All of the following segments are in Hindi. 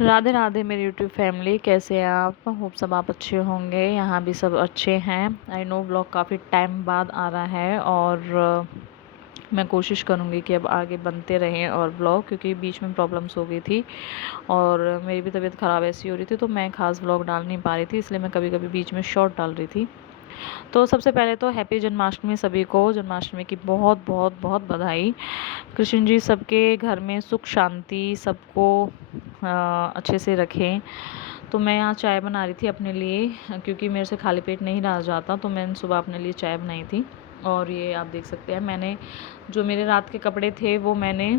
राधे राधे मेरी यूट्यूब फैमिली, कैसे हैं आप? होप सब आप अच्छे होंगे। यहाँ भी सब अच्छे हैं। आई नो व्लॉग काफ़ी टाइम बाद आ रहा है और मैं कोशिश करूँगी कि अब आगे बनते रहें और व्लॉग, क्योंकि बीच में प्रॉब्लम्स हो गई थी और मेरी भी तबीयत ख़राब ऐसी हो रही थी, तो मैं ख़ास व्लॉग डाल नहीं पा रही थी, इसलिए मैं कभी कभी बीच में शॉर्ट डाल रही थी। तो सबसे पहले तो हैप्पी जन्माष्टमी सभी को, जन्माष्टमी की बहुत बहुत बहुत बधाई। कृष्ण जी सबके घर में सुख शांति सबको अच्छे से रखें। तो मैं यहाँ चाय बना रही थी अपने लिए, क्योंकि मेरे से खाली पेट नहीं रहा जाता, तो मैंने सुबह अपने लिए चाय बनाई थी। और ये आप देख सकते हैं, मैंने जो मेरे रात के कपड़े थे वो मैंने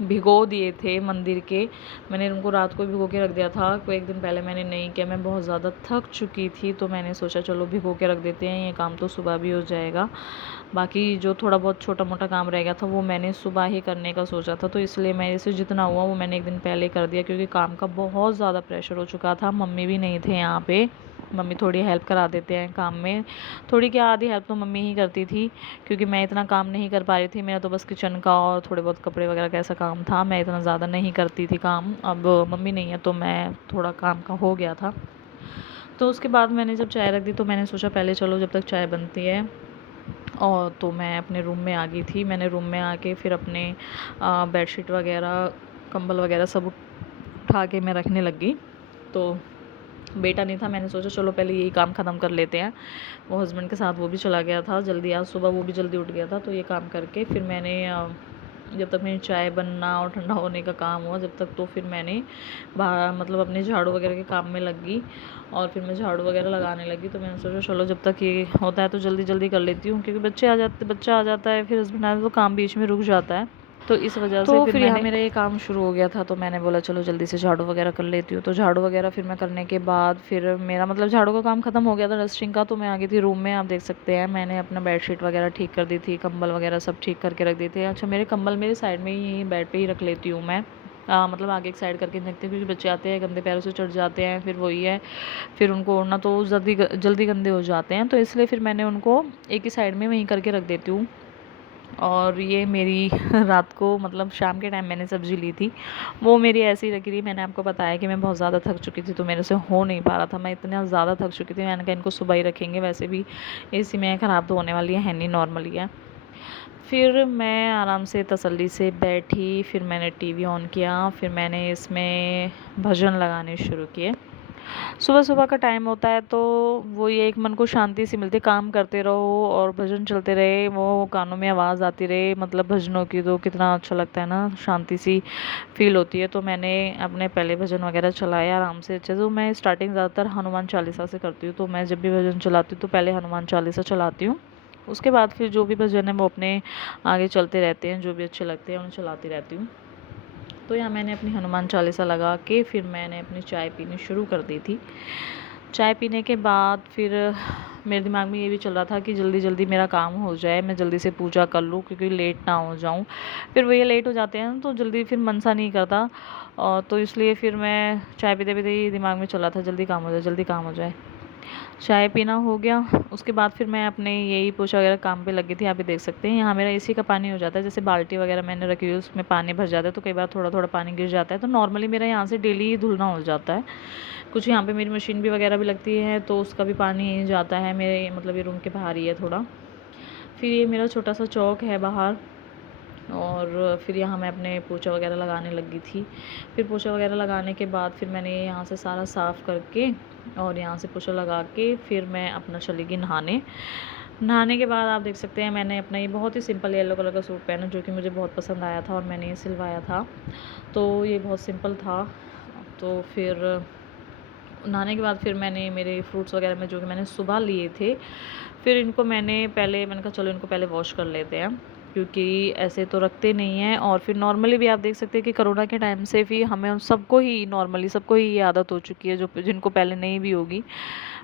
भिगो दिए थे मंदिर के। मैंने उनको रात को भिगो के रख दिया था, कोई एक दिन पहले मैंने नहीं किया, मैं बहुत ज़्यादा थक चुकी थी, तो मैंने सोचा चलो भिगो के रख देते हैं, ये काम तो सुबह भी हो जाएगा। बाकी जो थोड़ा बहुत छोटा मोटा काम रह गया था वो मैंने सुबह ही करने का सोचा था, तो इसलिए मेरे से जितना हुआ वो मैंने एक दिन पहले कर दिया, क्योंकि काम का बहुत ज़्यादा प्रेशर हो चुका था। मम्मी भी नहीं थे यहाँ पे, मम्मी थोड़ी हेल्प करा देते हैं काम में, थोड़ी क्या आधी हेल्प तो मम्मी ही करती थी, क्योंकि मैं इतना काम नहीं कर पा रही थी। मेरा तो बस किचन का और थोड़े बहुत कपड़े वगैरह का ऐसा काम था, मैं इतना ज़्यादा नहीं करती थी काम। अब मम्मी नहीं है तो मैं थोड़ा काम का हो गया था। तो उसके बाद मैंने जब चाय रख दी तो मैंने सोचा पहले चलो जब तक चाय बनती है, और तो मैं अपने रूम में आ गई थी। मैंने रूम में आके फिर अपने बेडशीट वगैरह कंबल वगैरह सब उठा के मैं रखने लग गई। तो बेटा नहीं था, मैंने सोचा चलो पहले यही काम ख़त्म कर लेते हैं। वो हस्बैंड के साथ वो भी चला गया था जल्दी, आज सुबह वो भी जल्दी उठ गया था, तो ये काम करके फिर मैंने जब तक मेरी चाय बनना और ठंडा होने का काम हुआ जब तक, तो फिर मैंने बाहर मतलब अपने झाड़ू वगैरह के काम में लग गई, और फिर मैं झाड़ू वगैरह लगाने लगी। तो मैंने सोचा चलो जब तक ये होता है तो जल्दी जल्दी कर लेती हूँ, क्योंकि बच्चा आ जाता है, फिर हस्बैंड आता है तो काम बीच में रुक जाता है, तो इस वजह से फिर यहाँ मेरा ये काम शुरू हो गया था। तो मैंने बोला चलो जल्दी से झाड़ू वगैरह कर लेती हूँ। तो झाड़ू वगैरह फिर मैं करने के बाद फिर मेरा मतलब झाड़ू का काम ख़त्म हो गया था, डस्टिंग का। तो मैं आ गई थी रूम में, आप देख सकते हैं मैंने अपना बेडशीट वगैरह ठीक कर दी थी, कंबल वगैरह सब ठीक करके रख दिए थे। अच्छा, मेरे कंबल मेरे साइड में ही बेड पर ही रख लेती हूँ मैं, मतलब आगे एक साइड करके रखती हूँ, क्योंकि बच्चे आते हैं गंदे पैरों से चढ़ जाते हैं, फिर वही है, फिर उनको ओढ़ना तो जल्दी जल्दी गंदे हो जाते हैं, तो इसलिए फिर मैंने उनको एक ही साइड में वहीं करके रख देती हूँ। और ये मेरी रात को मतलब शाम के टाइम मैंने सब्ज़ी ली थी, वो मेरी ऐसी ही रखी थी। मैंने आपको बताया कि मैं बहुत ज़्यादा थक चुकी थी, तो मेरे से हो नहीं पा रहा था, मैं इतना ज़्यादा थक चुकी थी। मैंने कहा इनको सुबह ही रखेंगे, वैसे भी एसी में ख़राब तो होने वाली है नहीं, नॉर्मल ही है। फिर मैं आराम से तसल्ली से बैठी, फिर मैंने टीवी ऑन किया, फिर मैंने इसमें भजन लगाने शुरू किए। सुबह सुबह का टाइम होता है तो वो ये एक मन को शांति सी मिलती है, काम करते रहो और भजन चलते रहे, वो कानों में आवाज़ आती रहे, मतलब भजनों की, तो कितना अच्छा लगता है ना, शांति सी फील होती है। तो मैंने अपने पहले भजन वगैरह चलाए आराम से अच्छे से। तो मैं स्टार्टिंग ज़्यादातर हनुमान चालीसा से करती हूँ, तो मैं जब भी भजन चलाती हूँ तो पहले हनुमान चालीसा चलाती हूँ, उसके बाद फिर जो भी भजन है वो अपने आगे चलते रहते हैं, जो भी अच्छे लगते हैं उन्हें चलाती रहती हूँ। तो यहाँ मैंने अपनी हनुमान चालीसा लगा के फिर मैंने अपनी चाय पीनी शुरू कर दी थी। चाय पीने के बाद फिर मेरे दिमाग में ये भी चल रहा था कि जल्दी जल्दी मेरा काम हो जाए, मैं जल्दी से पूजा कर लूँ, क्योंकि लेट ना हो जाऊँ। फिर वो ये लेट हो जाते हैं तो जल्दी फिर मन सा नहीं करता, और तो इसलिए फिर मैं चाय पीते पीते ही दिमाग में चल रहा था जल्दी काम हो जाए, जल्दी काम हो जाए। चाय पीना हो गया, उसके बाद फिर मैं अपने यही पोछा वगैरह काम पे लगी थी। आप भी देख सकते हैं यहाँ मेरा एसी का पानी हो जाता है, जैसे बाल्टी वगैरह मैंने रखी हुई उसमें पानी भर जाता है, तो कई बार थोड़ा थोड़ा पानी गिर जाता है, तो नॉर्मली मेरा यहाँ से डेली ही धुलना हो जाता है। कुछ यहाँ पे मेरी मशीन भी वगैरह भी लगती है, तो उसका भी पानी जाता है मेरे, मतलब ये रूम के बाहर ही है थोड़ा। फिर ये मेरा छोटा सा चौक है बाहर, और फिर यहाँ मैं अपने पोछा वगैरह लगाने लगी थी। फिर पोछा वगैरह लगाने के बाद फिर मैंने यहाँ से सारा साफ़ करके और यहाँ से पोछा लगा के फिर मैं अपना चली गई नहाने। नहाने के बाद आप देख सकते हैं मैंने अपना ये बहुत ही सिंपल येलो कलर का सूट पहना, जो कि मुझे बहुत पसंद आया था और मैंने ये सिलवाया था, तो ये बहुत सिंपल था। तो फिर नहाने के बाद फिर मैंने मेरे फ्रूट्स वगैरह में जो कि मैंने सुबह लिए थे, फिर इनको मैंने कहा चलो इनको पहले वॉश कर लेते हैं, क्योंकि ऐसे तो रखते नहीं हैं। और फिर नॉर्मली भी आप देख सकते हैं कि कोरोना के टाइम से भी हमें उन सबको ही नॉर्मली सबको ही ये आदत हो चुकी है, जो जिनको पहले नहीं भी होगी।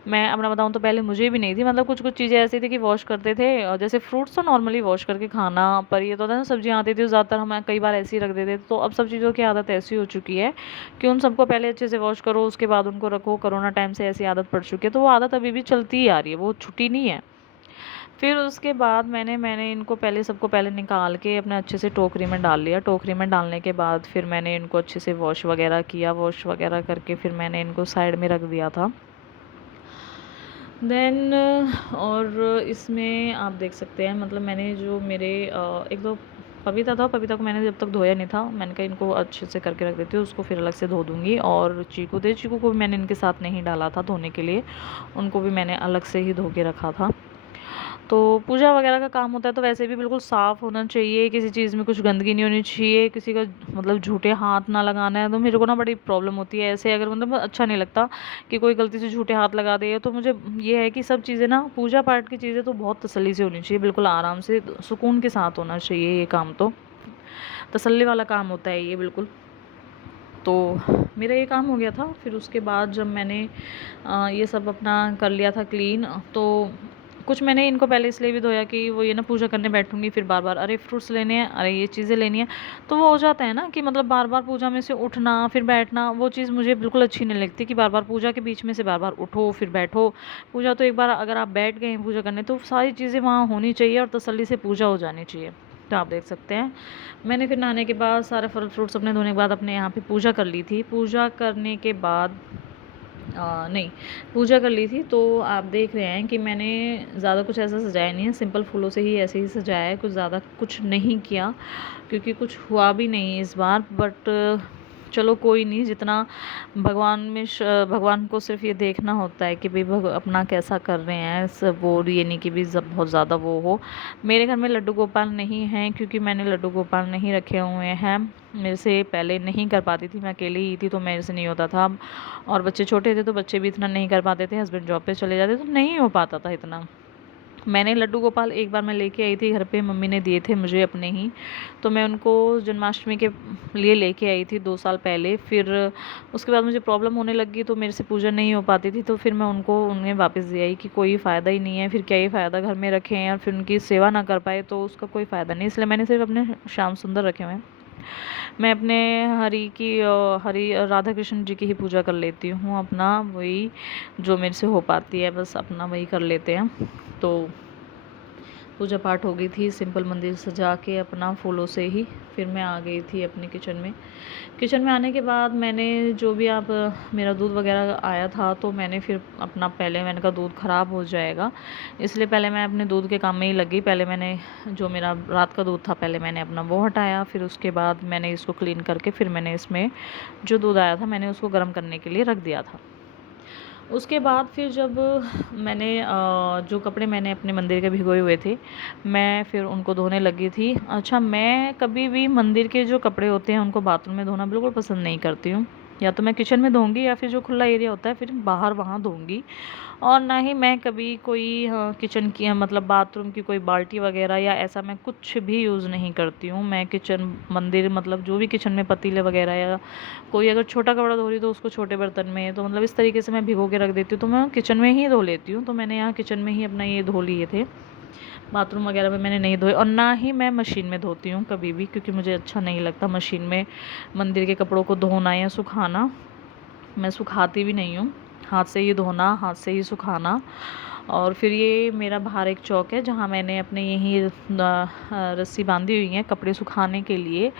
मैं अपना बताऊँ तो पहले मुझे भी नहीं थी, मतलब कुछ कुछ चीज़ें ऐसी थी कि वॉश करते थे, और जैसे फ्रूट्स तो नॉर्मली वॉश करके खाना, पर ये तो होता है ना सब्जियाँ आती थी ज़्यादातर हम कई बार ऐसे ही रख देते थे। तो अब सब चीज़ों की आदत ऐसी हो चुकी है कि उन सबको पहले अच्छे से वॉश करो, उसके बाद उनको रखो। कोरोना टाइम से ऐसी आदत पड़ चुकी है, तो वो आदत अभी भी चलती ही आ रही है, वो छुटी नहीं है। फिर उसके बाद मैंने इनको पहले सबको पहले निकाल के अपने अच्छे से टोकरी में डाल लिया। टोकरी में डालने के बाद फिर मैंने इनको अच्छे से वॉश वगैरह किया। वॉश वगैरह करके फिर मैंने इनको साइड में रख दिया था। देन और इसमें आप देख सकते हैं, मतलब मैंने जो मेरे एक दो पपीता था, पपीता को मैंने जब तक धोया नहीं था, मैंने कहा इनको अच्छे से करके रख देती हूँ, उसको फिर अलग से धो दूँगी। और चीकू थे, चीकू को भी मैंने इनके साथ नहीं डाला था धोने के लिए, उनको भी मैंने अलग से ही धो के रखा था। तो पूजा वगैरह का काम होता है तो वैसे भी बिल्कुल साफ़ होना चाहिए, किसी चीज़ में कुछ गंदगी नहीं होनी चाहिए, किसी का मतलब झूठे हाथ ना लगाना है। तो मेरे को ना बड़ी प्रॉब्लम होती है ऐसे, अगर मतलब अच्छा नहीं लगता कि कोई गलती से झूठे हाथ लगा दे। तो मुझे ये है कि सब चीज़ें ना, पूजा पाठ की चीज़ें तो बहुत तसल्ली से होनी चाहिए, बिल्कुल आराम से सुकून के साथ होना चाहिए। ये काम तो तसल्ली वाला काम होता है ये, बिल्कुल। तो मेरा ये काम हो गया था। फिर उसके बाद जब मैंने ये सब अपना कर लिया था क्लीन, तो कुछ मैंने इनको पहले इसलिए भी धोया कि वो ये ना पूजा करने बैठूंगी फिर बार बार अरे फ्रूट्स लेने हैं, अरे ये चीज़ें लेनी है, तो वो हो जाता है ना कि मतलब बार बार पूजा में से उठना फिर बैठना, वो चीज़ मुझे बिल्कुल अच्छी नहीं लगती कि बार बार पूजा के बीच में से बार बार उठो फिर बैठो। पूजा तो एक बार अगर आप बैठ गए हैं पूजा करने, तो सारी चीज़ें वहाँ होनी चाहिए और तसल्ली से पूजा हो जानी चाहिए। तो आप देख सकते हैं, मैंने फिर नहाने के बाद सारे फल फ्रूट्स अपने धोने के बाद अपने यहाँ पे पूजा कर ली थी। पूजा करने के बाद नहीं, पूजा कर ली थी। तो आप देख रहे हैं कि मैंने ज़्यादा कुछ ऐसा सजाया नहीं है, सिंपल फूलों से ही ऐसे ही सजाया है, कुछ ज़्यादा कुछ नहीं किया क्योंकि कुछ हुआ भी नहीं इस बार। बट चलो कोई नहीं, जितना भगवान में भगवान को सिर्फ ये देखना होता है कि भाई अपना कैसा कर रहे हैं सब, वो ये नहीं कि भी बहुत ज़्यादा वो हो। मेरे घर में लड्डू गोपाल नहीं हैं क्योंकि मैंने लड्डू गोपाल नहीं रखे हुए हैं। मेरे से पहले नहीं कर पाती थी, मैं अकेली ही थी तो मेरे से नहीं होता था। और बच्चे छोटे थे तो बच्चे भी इतना नहीं कर पाते थे, हस्बैंड जॉब पे चले जाते तो नहीं हो पाता था इतना। मैंने लड्डू गोपाल एक बार मैं लेके आई थी घर पे, मम्मी ने दिए थे मुझे अपने ही, तो मैं उनको जन्माष्टमी के लिए लेके आई थी 2 साल पहले। फिर उसके बाद मुझे प्रॉब्लम होने लगी तो मेरे से पूजा नहीं हो पाती थी, तो फिर मैं उनको उन्हें वापस दे आई कि कोई फ़ायदा ही नहीं है, फिर क्या ही फ़ायदा घर में रखे हैं और फिर उनकी सेवा ना कर पाए तो उसका कोई फ़ायदा नहीं, इसलिए मैंने सिर्फ अपने श्याम सुंदर रखे हुए हैं। मैं अपने हरि राधा कृष्ण जी की ही पूजा कर लेती हूँ, अपना वही जो मेरे से हो पाती है बस अपना वही कर लेते हैं। तो पूजा पाठ हो गई थी, सिंपल मंदिर सजा के अपना फूलों से ही फिर मैं आ गई थी अपने किचन में। किचन में आने के बाद मैंने जो भी आप मेरा दूध वगैरह आया था तो मैंने फिर अपना पहले मैंने कहा दूध ख़राब हो जाएगा, इसलिए पहले मैं अपने दूध के काम में ही लगी। पहले मैंने जो मेरा रात का दूध था पहले मैंने अपना वो हटाया, फिर उसके बाद मैंने इसको क्लीन करके फिर मैंने इसमें जो दूध आया था मैंने उसको गर्म करने के लिए रख दिया था। उसके बाद फिर जब मैंने जो कपड़े मैंने अपने मंदिर के भिगोए हुए थे मैं फिर उनको धोने लगी थी। अच्छा, मैं कभी भी मंदिर के जो कपड़े होते हैं उनको बाथरूम में धोना बिल्कुल पसंद नहीं करती हूँ, या तो मैं किचन में धोऊंगी या फिर जो खुला एरिया होता है फिर बाहर वहाँ धोऊंगी। और ना ही मैं कभी कोई किचन की मतलब बाथरूम की कोई बाल्टी वगैरह या ऐसा मैं कुछ भी यूज़ नहीं करती हूँ। मैं किचन मंदिर मतलब जो भी किचन में पतीले वगैरह या कोई अगर छोटा कपड़ा धो रही तो उसको छोटे बर्तन में, तो मतलब इस तरीके से मैं भिगो के रख देती हूँ, तो मैं किचन में ही धो लेती हूँ। तो मैंने यहाँ किचन में ही अपना ये धो लिए थे, बाथरूम वगैरह में मैंने नहीं धोए। और ना ही मैं मशीन में धोती हूँ कभी भी, क्योंकि मुझे अच्छा नहीं लगता मशीन में मंदिर के कपड़ों को धोना या सुखाना। मैं सुखाती भी नहीं हूँ, हाथ से ही धोना हाथ से ही सुखाना। और फिर ये मेरा बाहर एक चौक है जहाँ मैंने अपने यही रस्सी बांधी हुई है कपड़े सुखाने के लिए,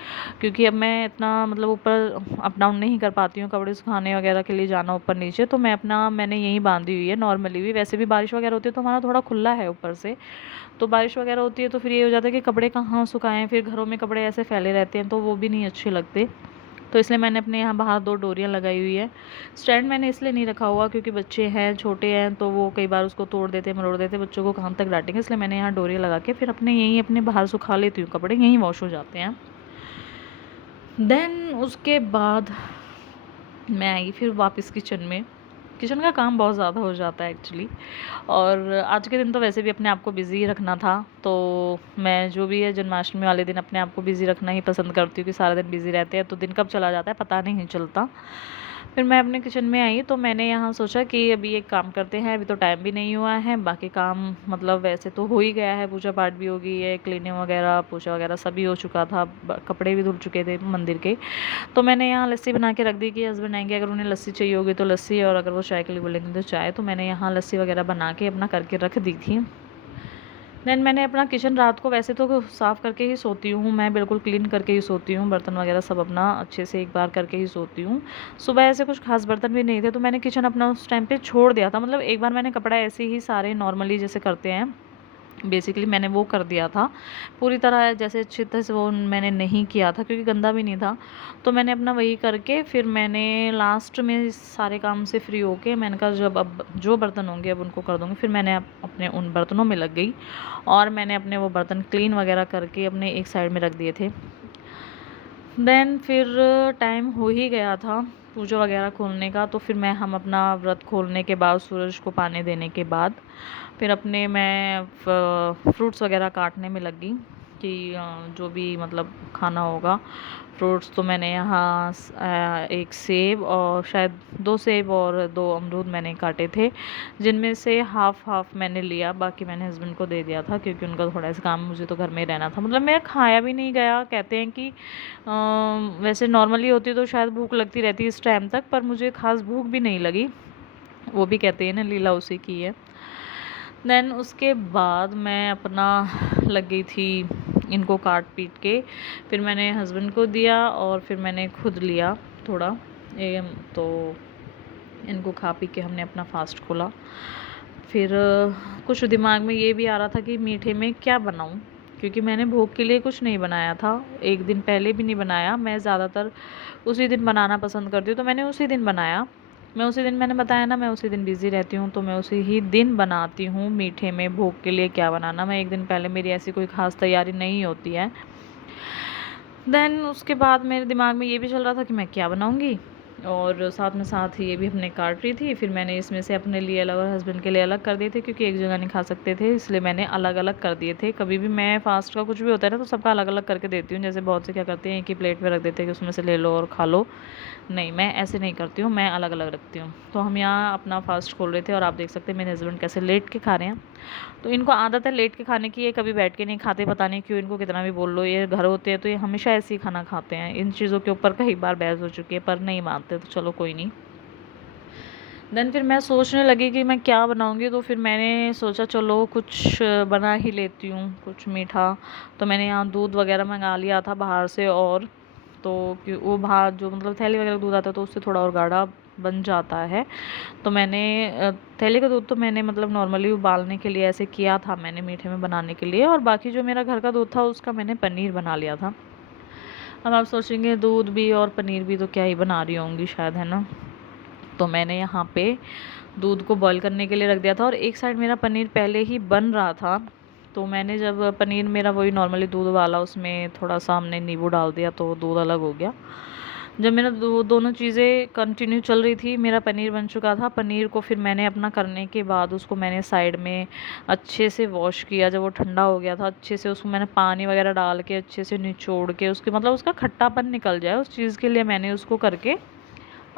क्योंकि अब मैं इतना मतलब ऊपर अप डाउन नहीं कर पाती हूँ कपड़े सुखाने वगैरह के लिए जाना ऊपर नीचे, तो मैं अपना मैंने यहीं बांधी हुई है नॉर्मली भी। वैसे भी बारिश वगैरह होती है तो हमारा थोड़ा खुला है ऊपर से, तो बारिश वगैरह होती है तो फिर ये हो जाता है कि कपड़े कहाँ सुखाएं, फिर घरों में कपड़े ऐसे फैले रहते हैं तो वो भी नहीं अच्छे लगते। तो इसलिए मैंने अपने यहाँ बाहर 2 डोरियाँ लगाई हुई है। स्टैंड मैंने इसलिए नहीं रखा हुआ क्योंकि बच्चे हैं छोटे हैं तो वो कई बार उसको तोड़ देते मरोड़ देते, बच्चों को कहाँ तक डांटेंगे, इसलिए मैंने यहाँ डोरियाँ लगा के फिर अपने यहीं अपने बाहर सुखा लेती हूँ, कपड़े यहीं वॉश हो जाते हैं। देन उसके बाद मैं आई फिर वापस किचन में। किचन का काम बहुत ज़्यादा हो जाता है एक्चुअली, और आज के दिन तो वैसे भी अपने आप को बिज़ी रखना था, तो मैं जो भी है जन्माष्टमी वाले दिन अपने आप को बिज़ी रखना ही पसंद करती हूँ कि सारा दिन बिज़ी रहते हैं तो दिन कब चला जाता है पता नहीं चलता। फिर मैं अपने किचन में आई तो मैंने यहाँ सोचा कि अभी एक काम करते हैं, अभी तो टाइम भी नहीं हुआ है, बाकी काम मतलब वैसे तो हो ही गया है, पूजा पाठ भी हो गई है, क्लीनिंग वगैरह पूजा वगैरह सभी हो चुका था, कपड़े भी धुल चुके थे मंदिर के। तो मैंने यहाँ लस्सी बना के रख दी कि हस्बैंड आएंगे अगर उन्हें लस्सी चाहिए होगी तो लस्सी, और अगर वो चाय के लिए बोलेंगे तो चाय। तो मैंने यहाँ लस्सी वगैरह बना के अपना करके रख दी थी। देन मैंने अपना किचन रात को वैसे तो साफ़ करके ही सोती हूँ मैं, बिल्कुल क्लीन करके ही सोती हूँ, बर्तन वगैरह सब अपना अच्छे से एक बार करके ही सोती हूँ। सुबह ऐसे कुछ ख़ास बर्तन भी नहीं थे तो मैंने किचन अपना उस टाइम पे छोड़ दिया था, मतलब एक बार मैंने कपड़ा ऐसे ही सारे नॉर्मली जैसे करते हैं बेसिकली मैंने वो कर दिया था। पूरी तरह जैसे अच्छी तरह से वो मैंने नहीं किया था क्योंकि गंदा भी नहीं था। तो मैंने अपना वही करके फिर मैंने लास्ट में इस सारे काम से फ्री होके मैंने कहा जब अब जो बर्तन होंगे अब उनको कर दूँगी। फिर मैंने अपने उन बर्तनों में लग गई और मैंने अपने वो बर्तन क्लीन वगैरह करके अपने एक साइड में रख दिए थे। देन फिर टाइम हो ही गया था पूजा वगैरह खोलने का, तो फिर हम अपना व्रत खोलने के बाद सूरज को पानी देने के बाद फिर अपने मैं फ्रूट्स वगैरह काटने में लग गई कि जो भी मतलब खाना होगा। फ्रूट्स तो मैंने यहाँ एक सेब और शायद 2 सेब और 2 अमरूद मैंने काटे थे, जिनमें से हाफ़ हाफ़ मैंने लिया, बाकी मैंने हस्बैंड को दे दिया था क्योंकि उनका थोड़ा सा काम, मुझे तो घर में ही रहना था। मतलब मैं खाया भी नहीं गया, कहते हैं कि वैसे नॉर्मली होती तो शायद भूख लगती रहती इस टाइम तक, पर मुझे ख़ास भूख भी नहीं लगी। वो भी कहते हैं ना लीला उसी की है। देन उसके बाद मैं अपना लग गई थी इनको काट पीट के, फिर मैंने हस्बैंड को दिया और फिर मैंने खुद लिया थोड़ा। तो इनको खा पी के हमने अपना फास्ट खोला। फिर कुछ दिमाग में ये भी आ रहा था कि मीठे में क्या बनाऊं, क्योंकि मैंने भोग के लिए कुछ नहीं बनाया था, एक दिन पहले भी नहीं बनाया। मैं ज़्यादातर उसी दिन बनाना पसंद करती हूँ तो मैंने उसी दिन बनाया। मैं उसी दिन, मैंने बताया ना, मैं उसी दिन बिज़ी रहती हूँ तो मैं उसी ही दिन बनाती हूँ मीठे में भोग के लिए क्या बनाना। मैं एक दिन पहले मेरी ऐसी कोई ख़ास तैयारी नहीं होती है। देन उसके बाद मेरे दिमाग में ये भी चल रहा था कि मैं क्या बनाऊँगी, और साथ में साथ ही ये भी हमने काट रही थी। फिर मैंने इसमें से अपने लिए अलग और हस्बैंड के लिए अलग कर दिए थे क्योंकि एक जगह नहीं खा सकते थे, इसलिए मैंने अलग अलग कर दिए थे। कभी भी मैं फास्ट का कुछ भी होता है ना तो सबका अलग अलग करके देती हूँ। जैसे बहुत से क्या करते हैं एक ही प्लेट में रख देते हैं कि उसमें से ले लो और खा लो। नहीं, मैं ऐसे नहीं करती हूँ, मैं अलग अलग रखती हूँ। तो हम यहाँ अपना फास्ट खोल रहे थे और आप देख सकते हैं मेरे हस्बैंड कैसे लेट के खा रहे हैं। तो इनको आदत है लेट के खाने की, ये कभी बैठ के नहीं खाते। पता नहीं क्यों, इनको कितना भी बोल लो, ये घर होते हैं तो ये हमेशा ऐसे ही खाना खाते हैं। इन चीज़ों के ऊपर कई बार बहस हो चुकी है पर नहीं मानते, तो चलो कोई नहीं। देन फिर मैं सोचने लगी कि मैं क्या बनाऊंगी, तो फिर मैंने सोचा चलो कुछ बना ही लेती हूँ कुछ मीठा। तो मैंने यहाँ दूध वगैरह मंगा लिया था बाहर से, और तो वो बाहर जो मतलब थैली वगैरह दूध आता है तो उससे थोड़ा और गाढ़ा बन जाता है। तो मैंने थैली का दूध तो मैंने मतलब नॉर्मली उबालने के लिए ऐसे किया था मैंने मीठे में बनाने के लिए, और बाकी जो मेरा घर का दूध था उसका मैंने पनीर बना लिया था। अब आप सोचेंगे दूध भी और पनीर भी तो क्या ही बना रही होंगी शायद, है ना। तो मैंने यहाँ पे दूध को बॉईल करने के लिए रख दिया था और एक साइड मेरा पनीर पहले ही बन रहा था। तो मैंने जब पनीर मेरा वही नॉर्मली दूध वाला, उसमें थोड़ा सा हमने नींबू डाल दिया तो दूध अलग हो गया। जब मेरा दोनों चीज़ें कंटिन्यू चल रही थी, मेरा पनीर बन चुका था। पनीर को फिर मैंने अपना करने के बाद उसको मैंने साइड में अच्छे से वॉश किया। जब वो ठंडा हो गया था अच्छे से उसको मैंने पानी वगैरह डाल के अच्छे से निचोड़ के, उसके मतलब उसका खट्टापन निकल जाए उस चीज़ के लिए मैंने उसको करके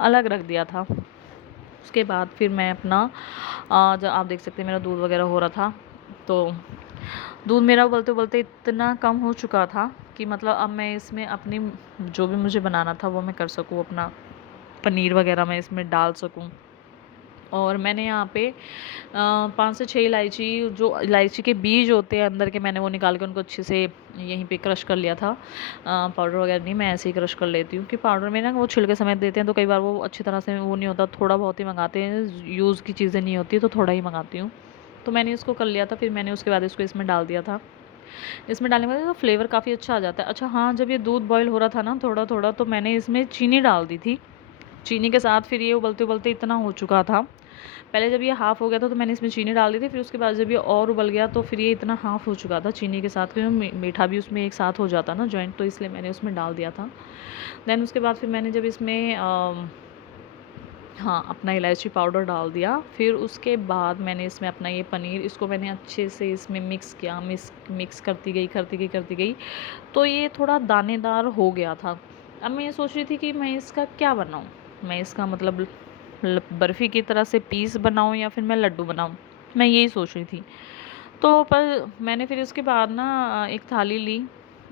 अलग रख दिया था। उसके बाद फिर मैं अपना जब आप देख सकते हैं मेरा दूध वगैरह हो रहा था, तो दूध मेरा उबलते उबलते इतना कम हो चुका था कि मतलब अब मैं इसमें अपनी जो भी मुझे बनाना था वो मैं कर सकूँ, अपना पनीर वगैरह मैं इसमें डाल सकूँ। और मैंने यहाँ पे 5 से 6 इलायची, जो इलायची के बीज होते हैं अंदर के, मैंने वो निकाल के उनको अच्छे से यहीं पे क्रश कर लिया था। पाउडर वगैरह नहीं, मैं ऐसे ही क्रश कर लेती हूँ कि पाउडर में ना वो छिलके समेत देते हैं तो कई बार वो अच्छी तरह से वो नहीं होता, थोड़ा बहुत ही मंगाते हैं, यूज़ की चीज़ें नहीं होती तो थोड़ा ही मंगाती हूँ। तो मैंने इसको कर लिया था, फिर मैंने उसके बाद इसको इसमें डाल दिया था। इसमें डालने के बाद फ्लेवर काफ़ी अच्छा आ जाता है। अच्छा हाँ, जब ये दूध बॉयल हो रहा था ना थोड़ा थोड़ा, तो मैंने इसमें चीनी डाल दी थी। चीनी के साथ फिर ये उबलते उबलते इतना हो चुका था, पहले जब ये हाफ़ हो गया था तो मैंने इसमें चीनी डाल दी थी, फिर उसके बाद जब ये और उबल गया तो फिर ये इतना हाफ़ हो चुका था चीनी के साथ, क्योंकि मीठा भी उसमें एक साथ हो जाता ना जॉइंट, तो इसलिए मैंने उसमें डाल दिया था। देन उसके बाद फिर मैंने जब इसमें हाँ अपना इलायची पाउडर डाल दिया, फिर उसके बाद मैंने इसमें अपना ये पनीर, इसको मैंने अच्छे से इसमें मिक्स किया, मिक्स करती गई तो ये थोड़ा दानेदार हो गया था। अब मैं ये सोच रही थी कि मैं इसका क्या बनाऊँ, मैं इसका मतलब बर्फ़ी की तरह से पीस बनाऊँ या फिर मैं लड्डू बनाऊँ, मैं यही सोच रही थी। तो पर मैंने फिर उसके बाद ना एक थाली ली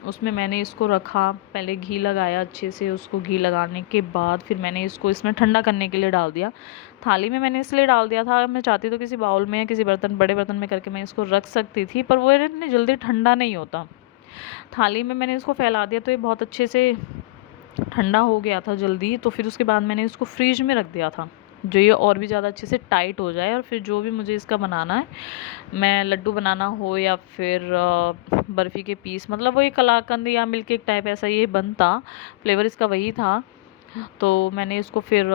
उसमें मैंने इसको रखा, पहले घी लगाया अच्छे से, उसको घी लगाने के बाद फिर मैंने इसको इसमें ठंडा करने के लिए डाल दिया। थाली में मैंने इसलिए डाल दिया था, मैं चाहती तो किसी बाउल में या किसी बर्तन, बड़े बर्तन में करके मैं इसको रख सकती थी, पर वो इतनी जल्दी ठंडा नहीं होता। थाली में मैंने इसको फैला दिया तो ये बहुत अच्छे से ठंडा हो गया था जल्दी। तो फिर उसके बाद मैंने इसको फ्रीज में रख दिया था, जो ये और भी ज़्यादा अच्छे से टाइट हो जाए। और फिर जो भी मुझे इसका बनाना है, मैं लड्डू बनाना हो या फिर बर्फ़ी के पीस, मतलब वो एक कलाकंद या मिल्क केक टाइप ऐसा ये बनता, फ्लेवर इसका वही था। तो मैंने इसको फिर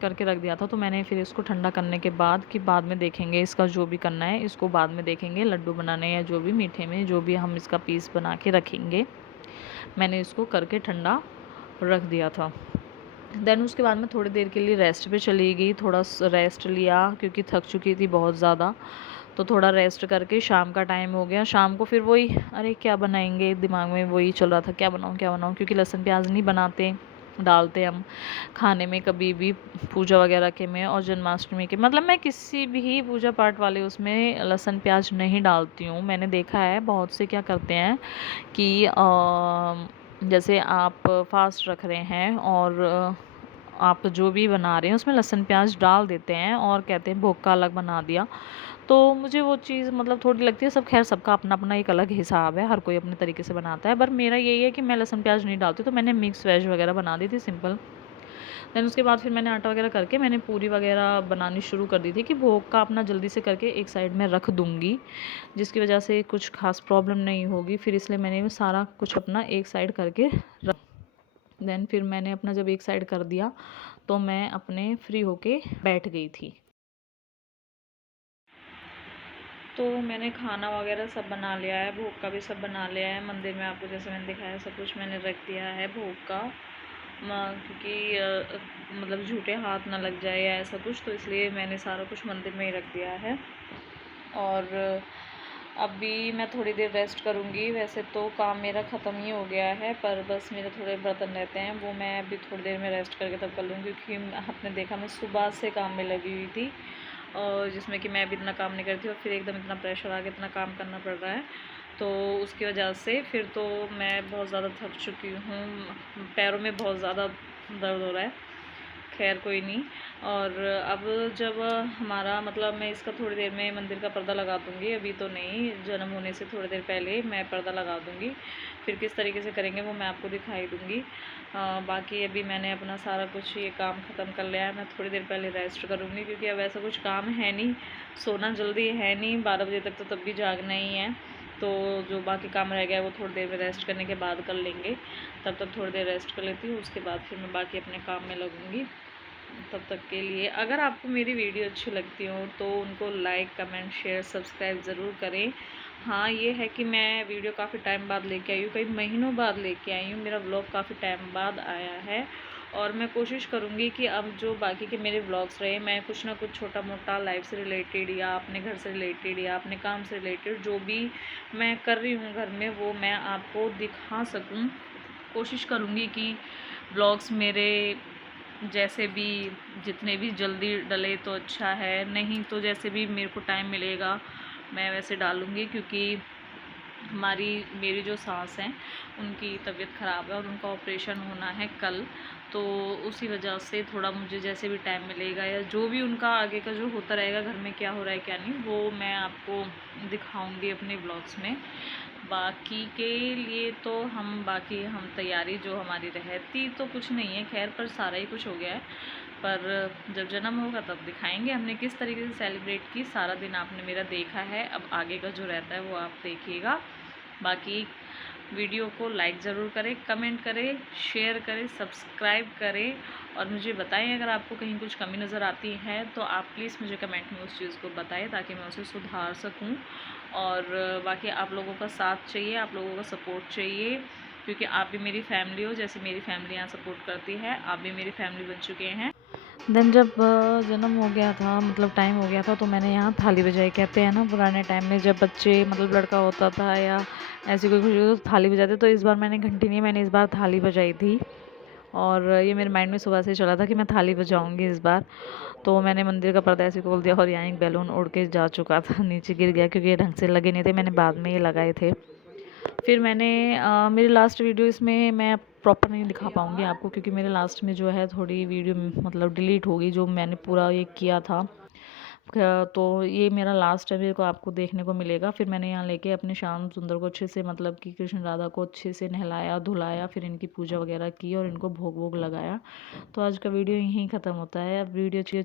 करके रख दिया था। तो मैंने फिर इसको ठंडा करने के बाद कि बाद में देखेंगे इसका जो भी करना है, इसको बाद में देखेंगे लड्डू बनाने या जो भी मीठे में जो भी हम इसका पीस बना के रखेंगे, मैंने इसको करके ठंडा रख दिया था। देन उसके बाद मैं थोड़ी देर के लिए रेस्ट पे चली गई, थोड़ा रेस्ट लिया क्योंकि थक चुकी थी बहुत ज़्यादा। तो थोड़ा रेस्ट करके शाम का टाइम हो गया। शाम को फिर वही, अरे क्या बनाएंगे, दिमाग में वही चल रहा था, क्या बनाऊँ क्या बनाऊँ, क्योंकि लहसुन प्याज नहीं बनाते, डालते हम खाने में कभी भी, पूजा वगैरह के में और जन्माष्टमी के, मतलब मैं किसी भी पूजा पाठ वाले उसमें लहसुन प्याज नहीं डालती हूँ। मैंने देखा है बहुत से क्या करते हैं कि जैसे आप फास्ट रख रहे हैं और आप जो भी बना रहे हैं उसमें लहसुन प्याज डाल देते हैं और कहते हैं भोग का अलग बना दिया। तो मुझे वो चीज़ मतलब थोड़ी लगती है, सब खैर सबका अपना अपना एक अलग हिसाब है, हर कोई अपने तरीके से बनाता है, पर मेरा यही है कि मैं लहसुन प्याज नहीं डालती। तो मैंने मिक्स वेज वगैरह बना दी थी सिंपल। देन उसके बाद फिर मैंने आटा वगैरह करके मैंने पूरी वगैरह बनानी शुरू कर दी थी कि भोग का अपना जल्दी से करके एक साइड में रख दूँगी, जिसकी वजह से कुछ खास प्रॉब्लम नहीं होगी। फिर इसलिए मैंने सारा कुछ अपना एक साइड करके रख, देन फिर मैंने अपना जब एक साइड कर दिया तो मैं अपने फ्री होके बैठ गई थी। तो मैंने खाना वगैरह सब बना लिया है, भोग का भी सब बना लिया है। मंदिर में आपको जैसे मैंने दिखाया सब कुछ मैंने रख दिया है भोग का, क्योंकि मतलब झूठे हाथ ना लग जाए या ऐसा कुछ, तो इसलिए मैंने सारा कुछ मंदिर में ही रख दिया है। और अभी मैं थोड़ी देर रेस्ट करूँगी। वैसे तो काम मेरा ख़त्म ही हो गया है, पर बस मेरे थोड़े बर्तन रहते हैं, वो मैं अभी थोड़ी देर में रेस्ट करके तब कर लूँगी, क्योंकि आपने देखा मैं सुबह से काम में लगी हुई थी, और जिसमें कि मैं अभी इतना काम नहीं करती और फिर एकदम इतना प्रेशर आ गया, इतना काम करना पड़ रहा है, तो उसकी वजह से फिर तो मैं बहुत ज़्यादा थक चुकी हूँ, पैरों में बहुत ज़्यादा दर्द हो रहा है। खैर कोई नहीं। और अब जब हमारा मतलब मैं इसका थोड़ी देर में मंदिर का पर्दा लगा दूँगी, अभी तो नहीं, जन्म होने से थोड़ी देर पहले मैं पर्दा लगा दूँगी। फिर किस तरीके से करेंगे वो मैं आपको दिखाई दूँगी। बाकी अभी मैंने अपना सारा कुछ ये काम ख़त्म कर लिया है, मैं थोड़ी देर पहले रेस्ट करूँगी, क्योंकि अब ऐसा कुछ काम है नहीं, सोना जल्दी है नहीं, 12 बजे तक तो तब भी जागना ही है। तो जो बाकी काम रह गया है वो थोड़ी देर में रेस्ट करने के बाद कर लेंगे। तब तक थोड़ी देर रेस्ट कर लेती हूँ, उसके बाद फिर मैं बाकी अपने काम में लगूँगी। तब तक के लिए अगर आपको मेरी वीडियो अच्छी लगती हो तो उनको लाइक, कमेंट, शेयर, सब्सक्राइब ज़रूर करें। हाँ, ये है कि मैं वीडियो काफ़ी टाइम बाद लेके आई हूँ, कई महीनों बाद लेके आई हूँ, मेरा व्लॉग काफ़ी टाइम बाद आया है। और मैं कोशिश करूँगी कि अब जो बाकी के मेरे व्लॉग्स रहे, मैं कुछ ना कुछ छोटा मोटा लाइफ से रिलेटेड या अपने घर से रिलेटेड या अपने काम से रिलेटेड जो भी मैं कर रही हूँ घर में, वो मैं आपको दिखा सकूँ। कोशिश करूँगी कि व्लॉग्स मेरे जैसे भी जितने भी जल्दी डले तो अच्छा है, नहीं तो जैसे भी मेरे को टाइम मिलेगा मैं वैसे डालूँगी, क्योंकि मेरी जो सास हैं उनकी तबीयत ख़राब है और उनका ऑपरेशन होना है कल, तो उसी वजह से थोड़ा मुझे जैसे भी टाइम मिलेगा या जो भी उनका आगे का जो होता रहेगा घर में, क्या हो रहा है क्या नहीं, वो मैं आपको दिखाऊंगी अपने ब्लॉग्स में। बाकी के लिए तो हम तैयारी जो हमारी रहती तो कुछ नहीं है खैर, पर सारा ही कुछ हो गया है। पर जब जन्म होगा तब दिखाएंगे हमने किस तरीके से सेलिब्रेट की। सारा दिन आपने मेरा देखा है, अब आगे का जो रहता है वो आप देखिएगा। बाकी वीडियो को लाइक ज़रूर करें, कमेंट करें, शेयर करें, सब्सक्राइब करें, और मुझे बताएं अगर आपको कहीं कुछ कमी नज़र आती है तो आप प्लीज़ मुझे कमेंट में उस चीज़ को बताएं ताकि मैं उसे सुधार सकूं। और बाकी आप लोगों का साथ चाहिए, आप लोगों का सपोर्ट चाहिए, क्योंकि आप भी मेरी फैमिली हो, जैसे मेरी फैमिली यहाँ सपोर्ट करती है, आप भी मेरी फैमिली बन चुके हैं। देन जब जन्म हो गया था, मतलब टाइम हो गया था, तो मैंने यहाँ थाली बजाई। कहते हैं ना पुराने टाइम में जब बच्चे मतलब लड़का होता था या ऐसी कोई खुशी हो तो थाली बजाते, तो इस बार मैंने घंटी नहीं, मैंने इस बार थाली बजाई थी। और ये मेरे माइंड में सुबह से चला था कि मैं थाली बजाऊंगी इस बार। तो मैंने मंदिर का पर्दा ऐसे खोल दिया और यहाँ एक बैलून उड़ के जा चुका था, नीचे गिर गया क्योंकि ये ढंग से लगे नहीं थे, मैंने बाद में ये लगाए थे। फिर मैंने मेरी लास्ट वीडियो इसमें मैं प्रॉपर नहीं दिखा पाऊँगी आपको, क्योंकि मेरे लास्ट में जो है थोड़ी वीडियो मतलब डिलीट हो गई, जो मैंने पूरा ये किया था। तो ये मेरा लास्ट है, मेरे को आपको देखने को मिलेगा। फिर मैंने यहाँ लेके अपने श्याम सुंदर को अच्छे से, मतलब कि कृष्ण राधा को अच्छे से नहलाया धुलाया, फिर इनकी पूजा वगैरह की और इनको भोग वोग लगाया। तो आज का वीडियो यहीं ख़त्म होता है। अब वीडियो अच्छी